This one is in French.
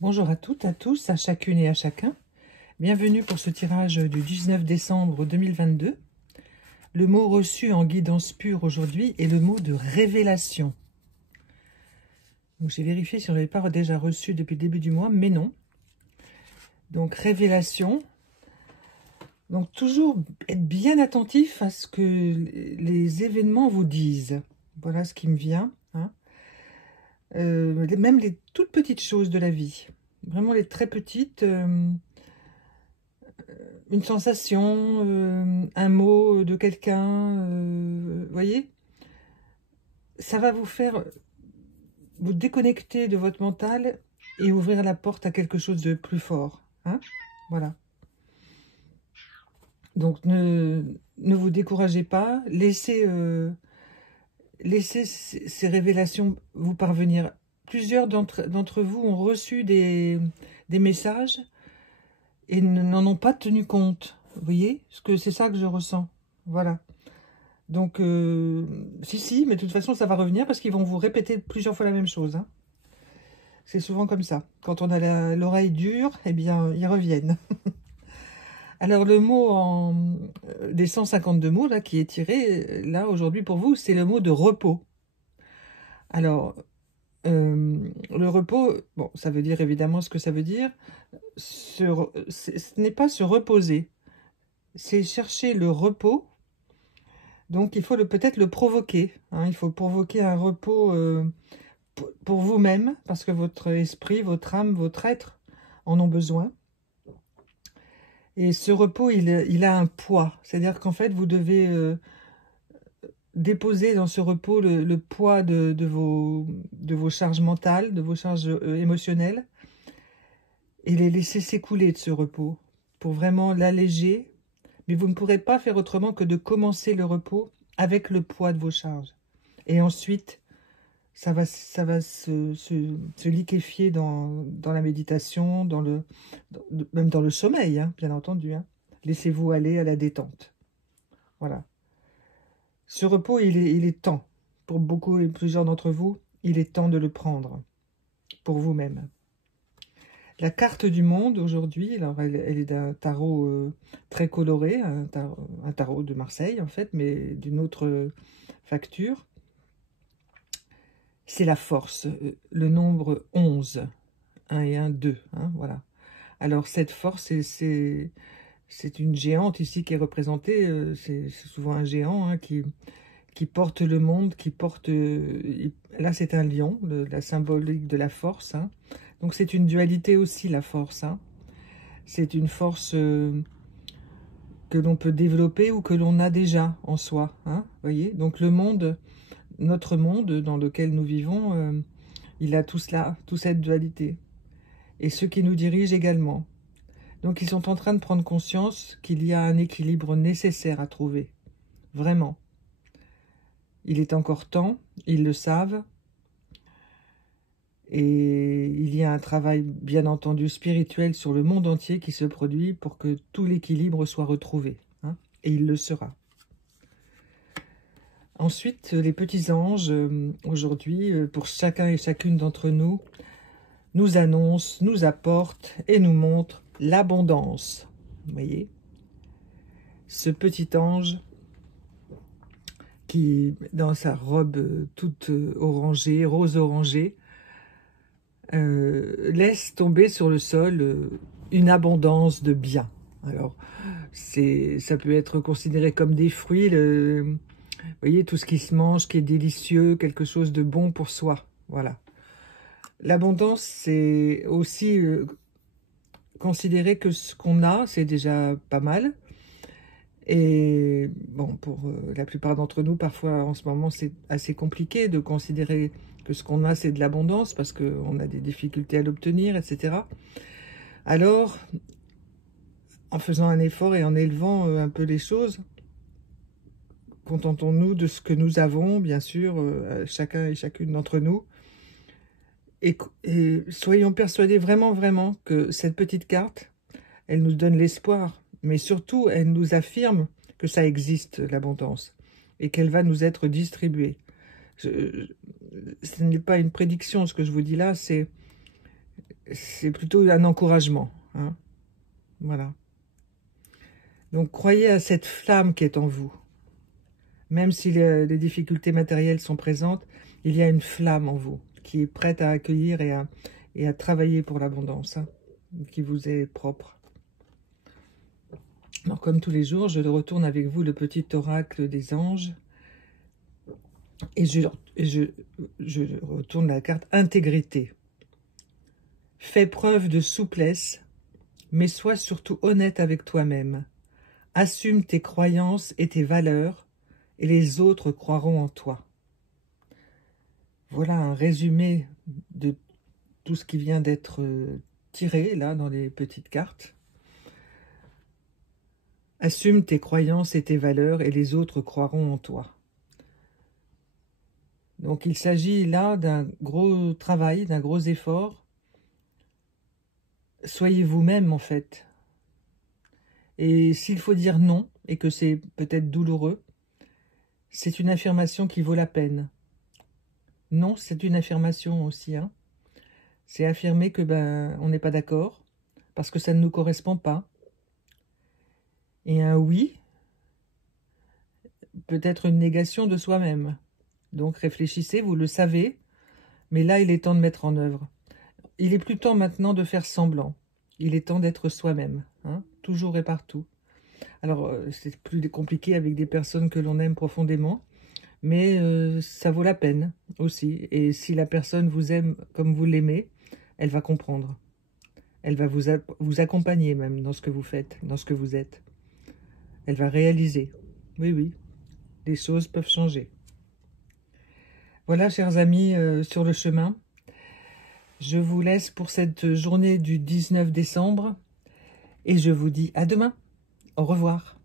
Bonjour à toutes, à tous, à chacune et à chacun. Bienvenue pour ce tirage du 19 décembre 2022. Le mot reçu en guidance pure aujourd'hui est le mot de révélation. J'ai vérifié si on n'avait pas déjà reçu depuis le début du mois, mais non. Donc révélation. Donc toujours être bien attentif à ce que les événements vous disent. Voilà ce qui me vient. Même les toutes petites choses de la vie. Vraiment les très petites... une sensation, un mot de quelqu'un, voyez, ça va vous faire vous déconnecter de votre mental et ouvrir la porte à quelque chose de plus fort. Voilà. Donc ne vous découragez pas, laissez ces révélations vous parvenir. Plusieurs d'entre vous ont reçu des messages et n'en ont pas tenu compte. Vous voyez, parce que c'est ça que je ressens. Voilà. Donc, si, mais de toute façon, ça va revenir parce qu'ils vont vous répéter plusieurs fois la même chose. C'est souvent comme ça. Quand on a l'oreille dure, eh bien, ils reviennent. Alors, le mot des 152 mots là, qui est tiré, là, aujourd'hui, pour vous, c'est le mot de repos. Alors, le repos, bon, ça veut dire évidemment ce que ça veut dire. Ce n'est pas se reposer, c'est chercher le repos. Donc, il faut peut-être le provoquer. Il faut provoquer un repos pour vous-même, parce que votre esprit, votre âme, votre être en ont besoin. Et ce repos, il a un poids. C'est-à-dire qu'en fait, vous devez déposer dans ce repos le poids de vos charges mentales, de vos charges émotionnelles, et les laisser s'écouler de ce repos, pour vraiment l'alléger. Mais vous ne pourrez pas faire autrement que de commencer le repos avec le poids de vos charges. Et ensuite, ça va se liquéfier dans la méditation, même dans le sommeil, bien entendu. Laissez-vous aller à la détente. Voilà. Ce repos, il est temps. Pour beaucoup et plusieurs d'entre vous, il est temps de le prendre pour vous-même. La carte du monde aujourd'hui, alors elle est d'un tarot très coloré, un tarot de Marseille en fait, mais d'une autre facture. C'est la force, le nombre 11, 1 et 1, 2, voilà. Alors cette force, c'est une géante ici qui est représentée, c'est souvent un géant qui porte le monde, qui porte... là c'est un lion, la symbolique de la force. Donc c'est une dualité aussi, la force. C'est une force que l'on peut développer ou que l'on a déjà en soi. Voyez. Donc le monde, notre monde dans lequel nous vivons, il a tout cela, toute cette dualité. Et ceux qui nous dirigent également. Donc ils sont en train de prendre conscience qu'il y a un équilibre nécessaire à trouver. Vraiment. Il est encore temps, ils le savent. Et il y a un travail, bien entendu, spirituel sur le monde entier qui se produit pour que tout l'équilibre soit retrouvé. Et il le sera. Ensuite, les petits anges, aujourd'hui, pour chacun et chacune d'entre nous, nous annoncent, nous apportent et nous montrent l'abondance. Vous voyez? Ce petit ange qui, dans sa robe toute orangée, rose orangée, laisse tomber sur le sol une abondance de biens. Alors, ça peut être considéré comme des fruits, vous voyez, tout ce qui se mange, qui est délicieux, quelque chose de bon pour soi. Voilà. L'abondance, c'est aussi considérer que ce qu'on a, c'est déjà pas mal. Et bon, pour la plupart d'entre nous, parfois en ce moment, c'est assez compliqué de considérer que ce qu'on a, c'est de l'abondance, parce qu'on a des difficultés à l'obtenir, etc. Alors, en faisant un effort et en élevant un peu les choses, contentons-nous de ce que nous avons, bien sûr, chacun et chacune d'entre nous, et soyons persuadés vraiment, vraiment que cette petite carte, elle nous donne l'espoir, mais surtout, elle nous affirme que ça existe, l'abondance, et qu'elle va nous être distribuée. Ce n'est pas une prédiction, ce que je vous dis là, c'est c'est plutôt un encouragement. Hein. Voilà. Donc, croyez à cette flamme qui est en vous. Même si les difficultés matérielles sont présentes, il y a une flamme en vous qui est prête à accueillir et à travailler pour l'abondance, hein, qui vous est propre. Alors, comme tous les jours, je retourne avec vous le petit oracle des anges. Et je retourne la carte intégrité. Fais preuve de souplesse, mais sois surtout honnête avec toi-même. Assume tes croyances et tes valeurs, et les autres croiront en toi. Voilà un résumé de tout ce qui vient d'être tiré, là, dans les petites cartes. Assume tes croyances et tes valeurs, et les autres croiront en toi. Donc, il s'agit là d'un gros travail, d'un gros effort. Soyez vous-même, en fait. Et s'il faut dire non, et que c'est peut-être douloureux, c'est une affirmation qui vaut la peine. Non, c'est une affirmation aussi. Hein. C'est affirmer que on n'est pas d'accord, parce que ça ne nous correspond pas. Et un oui peut être une négation de soi-même. Donc réfléchissez, vous le savez, mais là il est temps de mettre en œuvre. Il est plus temps maintenant de faire semblant. Il est temps d'être soi-même, hein, toujours et partout. Alors c'est plus compliqué avec des personnes que l'on aime profondément, mais ça vaut la peine aussi. Et si la personne vous aime comme vous l'aimez, elle va comprendre. Elle va vous accompagner même dans ce que vous faites, dans ce que vous êtes. Elle va réaliser. Oui, oui, les choses peuvent changer. Voilà, chers amis, sur le chemin. Je vous laisse pour cette journée du 19 décembre et je vous dis à demain. Au revoir.